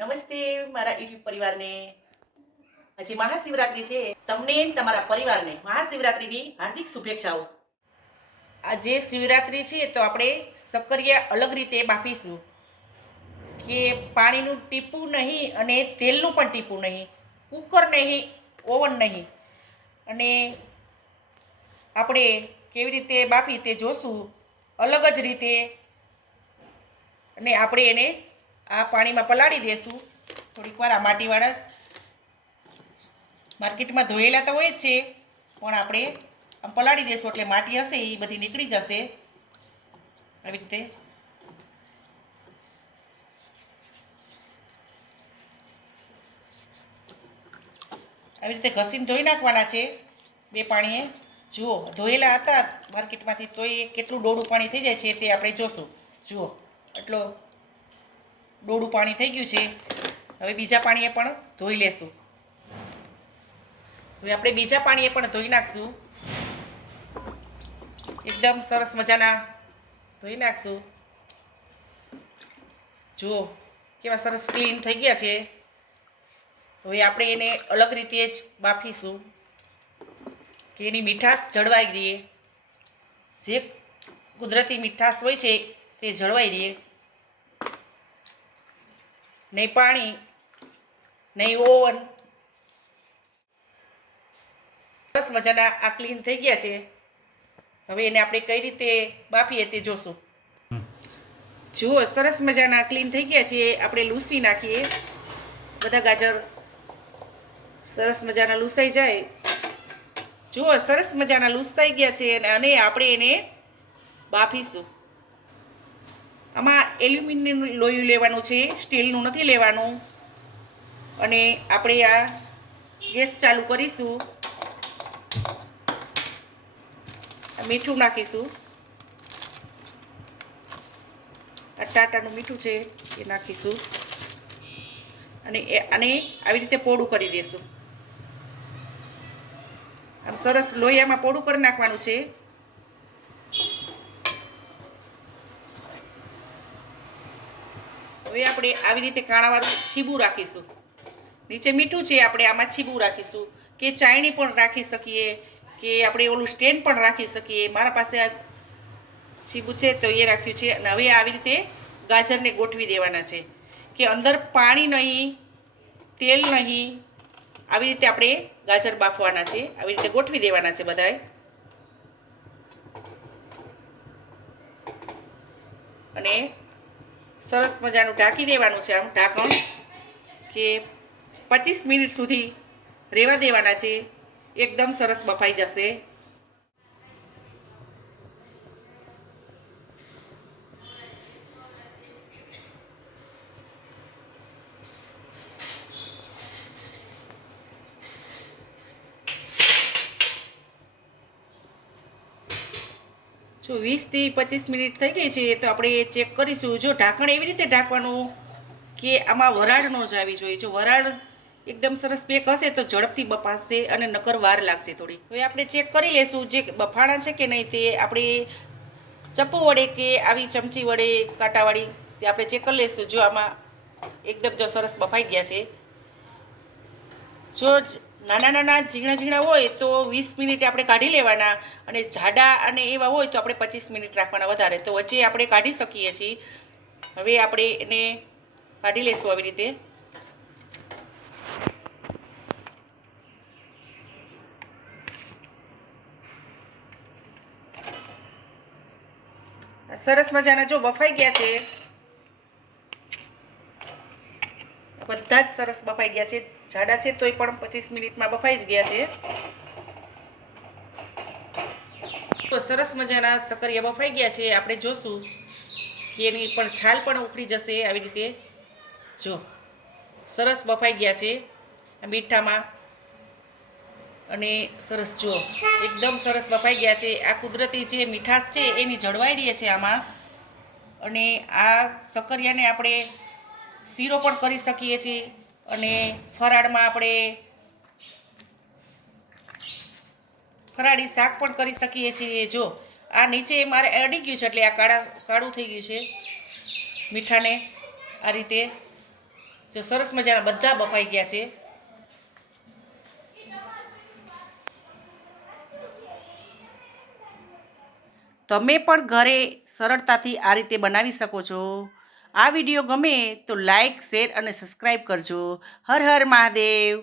નમસ્તે મારા યુટ્યુબ પરિવારને. આજે મહાશિવરાત્રી છે. તમને તમારા પરિવારને મહાશિવરાત્રીની હાર્દિક શુભેચ્છાઓ. આજે શિવરાત્રી છે તો આપણે સક્કરિયા અલગ રીતે બાફીશું, કે પાણીનું ટીપું નહીં અને તેલનું પણ ટીપું નહીં, કુકર નહીં, ઓવન નહીં, અને આપણે કેવી રીતે બાફી તે જોશું અલગ જ રીતે. અને આપણે એને આ પાણીમાં પલાળી દેશું થોડીક વાર. આ માટીવાળા માર્કેટમાં ધોયેલા તો હોય જ છે, પણ આપણે આમ પલાળી દેશું એટલે માટી હશે એ બધી નીકળી જશે. આવી રીતે ઘસીને ધોઈ નાખવાના છે બે પાણીએ. જુઓ, ધોયેલા હતા માર્કેટમાંથી તો એ કેટલું ડોળું પાણી થઈ જાય છે તે આપણે જોશું. જુઓ, એટલો ડોળું પાણી થઈ ગયું છે. હવે બીજા પાણીએ પણ ધોઈ લેશું. હવે આપણે બીજા પાણીએ પણ ધોઈ નાખશું. એકદમ સરસ મજાના ધોઈ નાખશું. જુઓ કેવા સરસ ક્લીન થઈ ગયા છે. હવે આપણે એને અલગ રીતે જ બાફીશું કે એની મીઠાશ જળવાઈ રહે. જે કુદરતી મીઠાશ હોય છે તે જળવાઈ રહે. નહીં પાણી, નહીં ઓવન. સરસ મજાના આ ક્લીન થઈ ગયા છે. હવે એને આપણે કઈ રીતે બાફીએ તે જોશું. જુઓ, સરસ મજાના ક્લીન થઈ ગયા છે. આપણે લૂસી નાખીએ. બધા ગાજર સરસ મજાના લૂસાઈ જાય. જુઓ, સરસ મજાના લૂસાઈ ગયા છે અને આપણે એને બાફીશું. આમાં એલ્યુમિનિયમનું લોયું લેવાનું છે, સ્ટીલનું નથી લેવાનું. અને આપણે આ ગેસ ચાલુ કરીશું. મીઠું નાખીશું. આ ટાટાનું મીઠું છે એ નાખીશું અને આને આવી રીતે પોડું કરી દઈશું. આમ સરસ લોહીયામાં પોડું કરી નાખવાનું છે. હવે આપણે આવી રીતે કાણાવાળું છીબું રાખીશું. નીચે મીઠું છે, આપણે આમાં છીબું રાખીશું. કે ચાયણી પણ રાખી શકીએ, કે આપણે ઓલું સ્ટેન્ડ પણ રાખી શકીએ. મારા પાસે આ છીબું છે તો એ રાખ્યું છે. અને હવે આવી રીતે ગાજરને ગોઠવી દેવાના છે, કે અંદર પાણી નહીં, તેલ નહીં. આવી રીતે આપણે ગાજર બાફવાના છે. આવી રીતે ગોઠવી દેવાના છે બધાએ. અને સરસ મજાનું ઢાંકી દેવાનું છે. આમ ઢાંકણ કે 25 મિનિટ સુધી રહેવા દેવાના છે. એકદમ સરસ બફાઈ જશે. જો 20 થી 25 મિનિટ થઈ ગઈ છે તો આપણે ચેક કરીશું. જો ઢાંકણ એવી રીતે ઢાંકવાનું કે આમાં વરાળ ન જ આવી જોઈએ. જો વરાળ એકદમ સરસ પેક હશે તો ઝડપથી બફાશે અને નકર વાર લાગશે થોડી. હવે આપણે ચેક કરી લેશું જે બફાણા છે કે નહીં તે. આપણે ચપ્પુ વડે કે આવી ચમચી વડે કાંટાવાળી તે આપણે ચેક કરી લઈશું. જો આમાં એકદમ જો સરસ બફાઈ ગયા છે. જો નાના નાના ઝીણા ઝીણા હોય તો 20 મિનિટ આપણે કાઢી લેવાના, અને જાડા અને એવા હોય તો આપણે 25 મિનિટ રાખવાના વધારે. તો વચ્ચે આપણે કાઢી શકીએ છીએ. હવે આપણે એને કાઢી લઈશું આવી રીતે. સરસ મજાના જો બફાઈ ગયા છે. બધા જ સરસ બફાઈ ગયા છે. જાડા છે તોય પણ 25 મિનિટમાં બફાઈ જ ગયા છે. તો સરસ મજાના સક્કરિયા બફાઈ ગયા છે. આપણે જોશું કે એની પણ છાલ પણ ઉખડી જશે. આવી રીતે જો સરસ બફાઈ ગયા છે મીઠામાં. અને સરસ જો એકદમ સરસ બફાઈ ગયા છે. આ કુદરતી જે મીઠાશ છે એની જળવાઈ રહી છે આમાં. અને આ સક્કરિયાને આપણે શીરો પણ કરી શકીએ છીએ, અને ફરાળમાં આપણે ફરાળી શાક પણ કરી શકીએ છીએ. જો આ નીચે મારે અડી ગયું છે એટલે આ કાળું થઈ ગયું છે મીઠાને. આ રીતે જો સરસ મજાના બધા બફાઈ ગયા છે. તમે પણ ઘરે સરળતાથી આ રીતે બનાવી શકો છો. આ વિડીયો ગમે તો લાઈક, શેર અને સબસ્ક્રાઈબ કરજો. હર હર મહાદેવ.